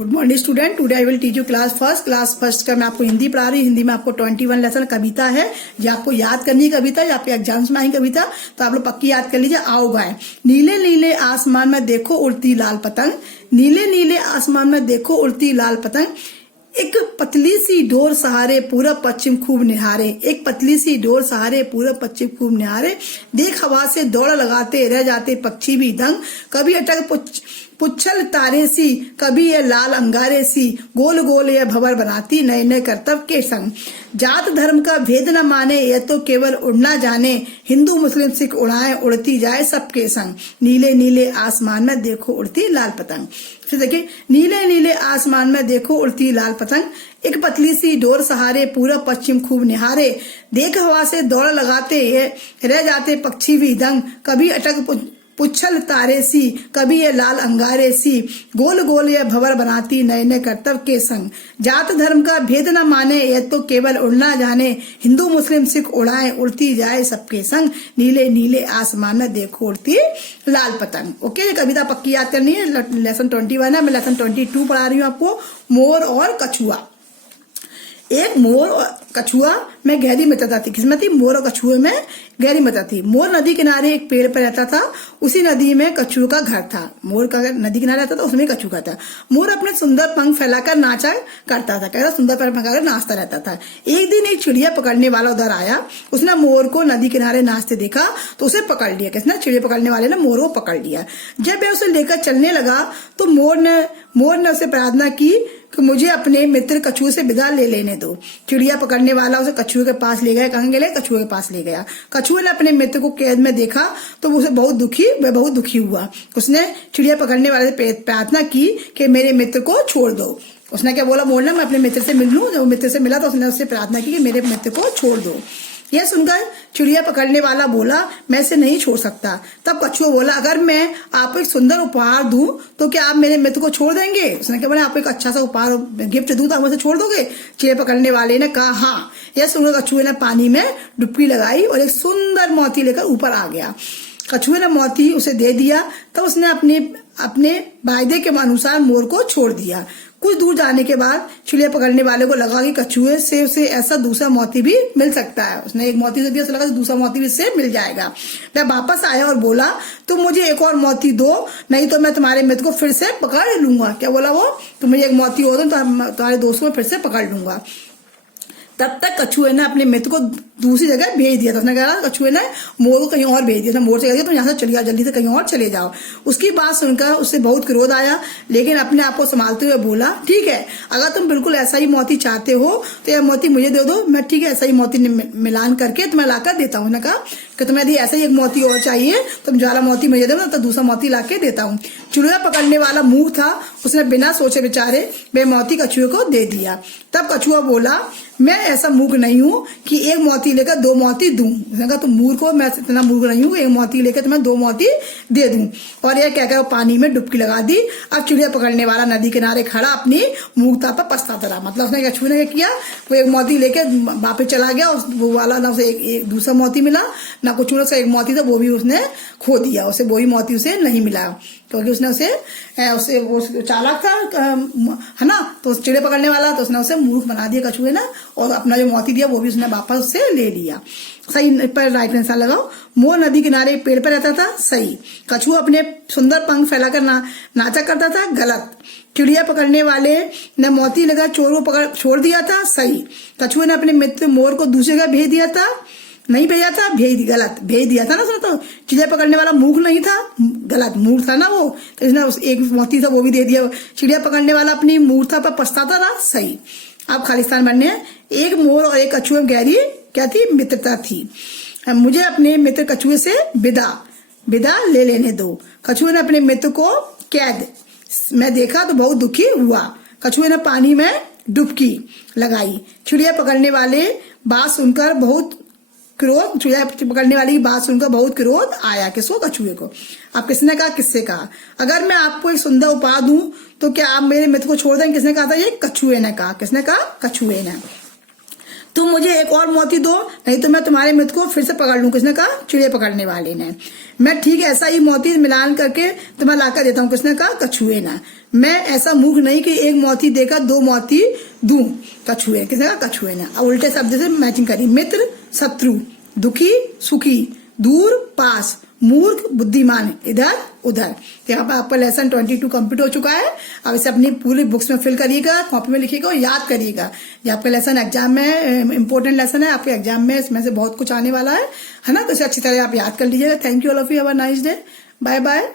Good morning student, today I will teach you class first का मैं आपको हिंदी पढ़ा रही हूँ। हिंदी में आपको 21 लेसन कविता है, ये आपको याद करनी है कविता, या आपके एग्जाम्स में आई कविता, तो आप लोग पक्की याद कर लीजिए। आओ गाएं। नीले नीले आसमान में देखो उड़ती लाल पतंग, नीले नीले आसमान में देखो उड़ती लाल पतंग, एक पतली सी डोर सहारे पूरब पश्चिम खूब निहारे, एक पतली सी डोर सहारे पूरब पश्चिम खूब निहारे, देख हवा से दौड़ लगाते रह जाते पक्षी भी दंग, कभी अटक पुच्छल तारे सी, कभी ये लाल अंगारे सी, गोल गोल ये भंवर बनाती नए नए करतब के संग, जात धर्म का भेद न माने ये तो केवल उड़ना जाने, हिंदू मुस्लिम सिख उड़ाए उड़ती जाए सबके संग, नीले नीले आसमान में देखो उड़ती लाल पतंग। फिर देखिए, नीले नीले आसमान में देखो उड़ती लाल पतंग, एक पतली सी डोर सहारे पूरब पश्चिम खूब निहारे, देख हवा से दौड़ लगाते रह जाते पक्षी भी दंग, कभी अटक पुच्छल तारे सी, कभी ये लाल अंगारे सी, गोल गोल ये भंवर बनाती नए नए करतब के संग, जात धर्म का भेद न माने ये तो केवल उड़ना जाने, हिंदू मुस्लिम सिख उड़ाए उड़ती जाए सबके संग, नीले नीले आसमान में देखो उड़ती लाल पतंग। ओके, ये कविता पक्की याद करनी है। लेसन 21 है, मैं लेसन 22 पढ़ा रही हूँ आपको। मोर और कछुआ। एक मोर और कछुआ में गहरी मित्रता थी। किसमें थी? मोर और कछुए में गहरी मित्रता थी। मोर नदी किनारे एक पेड़ पर रहता था, उसी नदी में कछुए का घर था। मोर का नदी किनारे रहता था, उसमें कछुआ का था। मोर अपने सुंदर पंख फैलाकर नाचा करता था, कहता सुंदर पंख फैलाकर नाचता रहता था। एक दिन एक चिड़िया पकड़ने वाला उधर आया, उसने मोर को नदी किनारे नाचते देखा तो उसे पकड़ लिया। किसने? चिड़िया पकड़ने वाले ने मोर को पकड़ लिया। जब वह उसे लेकर चलने लगा तो मोर ने उसे प्रार्थना की कि मुझे अपने मित्र कछुए से विदा ले लेने दो। चिड़िया पकड़ने वाला उसे कछुए के पास ले गया। कहाँ गए? कछुए के पास ले गया। कछुए ने अपने मित्र को कैद में देखा तो उसे बहुत दुखी हुआ। उसने चिड़िया पकड़ने वाले से प्रार्थना की कि मेरे मित्र को छोड़ दो। उसने क्या बोला? मोर ने मैं अपने मित्र से मिल लूं। जब मित्र से मिला तो उसने उससे प्रार्थना की कि मेरे मित्र को छोड़ दो। यह सुनकर चिड़िया पकड़ने वाला बोला, मैं इसे नहीं छोड़ सकता। तब कछुआ बोला, अगर मैं आपको एक सुंदर उपहार दूं तो क्या आप मेरे मित्र को छोड़ देंगे? उसने क्या बोला, आपको एक अच्छा सा उपहार गिफ्ट दूं तो आप उसे छोड़ दोगे? चिड़िया पकड़ने वाले ने कहा हाँ। यह सुनकर कछुए ने पानी में डुबकी लगाई और एक सुंदर मोती लेकर ऊपर आ गया। कछुए ने मोती उसे दे दिया, तब उसने अपने वायदे के अनुसार मोर को छोड़ दिया। कुछ दूर जाने के बाद चिड़िया पकड़ने वाले को लगा कि कछुए से उसे ऐसा दूसरा मोती भी मिल सकता है। उसने एक मोती से दिया, उसे लगा दूसरा मोती भी इससे मिल जाएगा। वह वापस आया और बोला, तुम मुझे एक और मोती दो, नहीं तो मैं तुम्हारे मित्र को फिर से पकड़ लूंगा। क्या बोला वो? तुम मुझे एक मोती और दो तो तुम्हारे दोस्तों को फिर से पकड़ लूंगा। तब तक कछुए ने अपने मित्र को दूसरी जगह भेज दिया था। उसने कहा, कछुए ने मोर को कहीं और भेज दिया था। मोर से कह दिया तुम यहाँ से चले जाओ, जल्दी से कहीं और चले जाओ। उसकी बात सुनकर उससे बहुत क्रोध आया, लेकिन अपने आप को संभालते हुए बोला, ठीक है, अगर तुम बिल्कुल ऐसा ही मोती चाहते हो तो यह मोती मुझे दे दो, मैं ठीक है ऐसा ही मोती मिलान करके तुम्हें लाकर देता हूँ। उसने कहा कि तुम्हें यदि ऐसा ही एक मोती और चाहिए तुम ज्यादा मोती मुझे दो तो दूसरा मोती ला के देता हूँ। चिड़िया पकड़ने वाला मूर्ख था, उसने बिना सोचे विचारे वह मोती कछुए को दे दिया। तब कछुआ बोला, मैं ऐसा मूर्ख नहीं हूँ कि एक मोती लेकर दो मोती दूं। उसने कहा तुम मूर्ख हो, मैं इतना मूर्ख नहीं हूँ, एक मोती लेकर तुम्हें दो मोती दे दूं। और यह कहकर वो पानी में डुबकी लगा दी। अब चिड़िया पकड़ने वाला नदी किनारे खड़ा अपनी मूर्खता पर पछताता रहा। मतलब उसने कछुए ने क्या किया, वो एक मोती लेकर वापस चला गया। वो वाला ना उसे एक दूसरा मोती मिला, ना कुछ उसका एक मोती था वो भी उसने खो दिया। उसे वही मोती उसे नहीं मिला, क्योंकि उसने उसे वो चालाक था, है ना। तो चिड़िया पकड़ने वाला तो उसने उसे मूर्ख बना दिया कछुए ने, और अपना जो मोती दिया वो भी उसने वापस उससे ले लिया। सही पर राइट आंसर लगाओ। मोर नदी किनारे पेड़ पर रहता था। सही। कछुआ अपने सुंदर पंख फैलाकर नाचा करता था। गलत। चिड़िया पकड़ने वाले ने मोती लगा चोर को पकड़ छोड़ दिया था। सही। कछुए ने अपने मित्र मोर को दूसरी जगह भेज दिया था। नहीं भेजा था, गलत भेज दिया था ना। तो चिड़िया पकड़ने वाला मूर्ख नहीं था, गलत, मूर्ख था ना वो, तो इसने एक मोती था वो भी दे दिया। चिड़िया पकड़ने वाला अपनी मूर्खता पर पछताता रहा। सही। अब खालिस्तान बनने हैं। एक मोर और एक कछुए में गहरी क्या थी? मित्रता थी। मुझे अपने मित्र कछुए से विदा ले लेने दो। कछुए ने अपने मित्र को कैद में देखा तो बहुत दुखी हुआ। कछुए ने पानी में डुबकी लगाई। चिड़िया पकड़ने वाले बात सुनकर बहुत क्रोध चिड़िया पकड़ने वाली की बात सुनकर बहुत क्रोध आया। किसको? कछुए को। अब किसने कहा? किससे कहा? अगर मैं आपको एक सुंदर उपहार दूं तो क्या आप मेरे मित्र को छोड़ देंगे? किसने कहा था? ये कछुए ने कहा। किसने कहा? कछुए ने। तुम मुझे एक और मोती दो, नहीं तो मैं तुम्हारे मित्र को फिर से पकड़ लूं। किसने कहा? चिड़िया पकड़ने वाले ने। मैं ठीक ऐसा ही मोती मिलान करके तुम्हें लाकर देता हूं। किसने कहा? कछुए ने। मैं ऐसा मूर्ख नहीं कि एक मोती देकर दो मोती दूं। कछुए। किसने कहा? कछुए ने। अब उल्टे शब्द से मैचिंग करी। मित्र शत्रु, दुखी सुखी, दूर पास, मूर्ख बुद्धिमान, इधर उधर। यहाँ पर आपका लेसन 22 कंप्लीट हो चुका है। अब इसे अपनी पूरी बुक्स में फिल करिएगा, कॉपी में लिखिएगा और याद करिएगा। ये आपका लेसन एग्जाम में इंपॉर्टेंट लेसन है। आपके एग्जाम में इसमें से बहुत कुछ आने वाला है ना। तो इसे अच्छी तरह आप याद कर लीजिएगा। Thank you all of you. Have a nice day. Bye bye.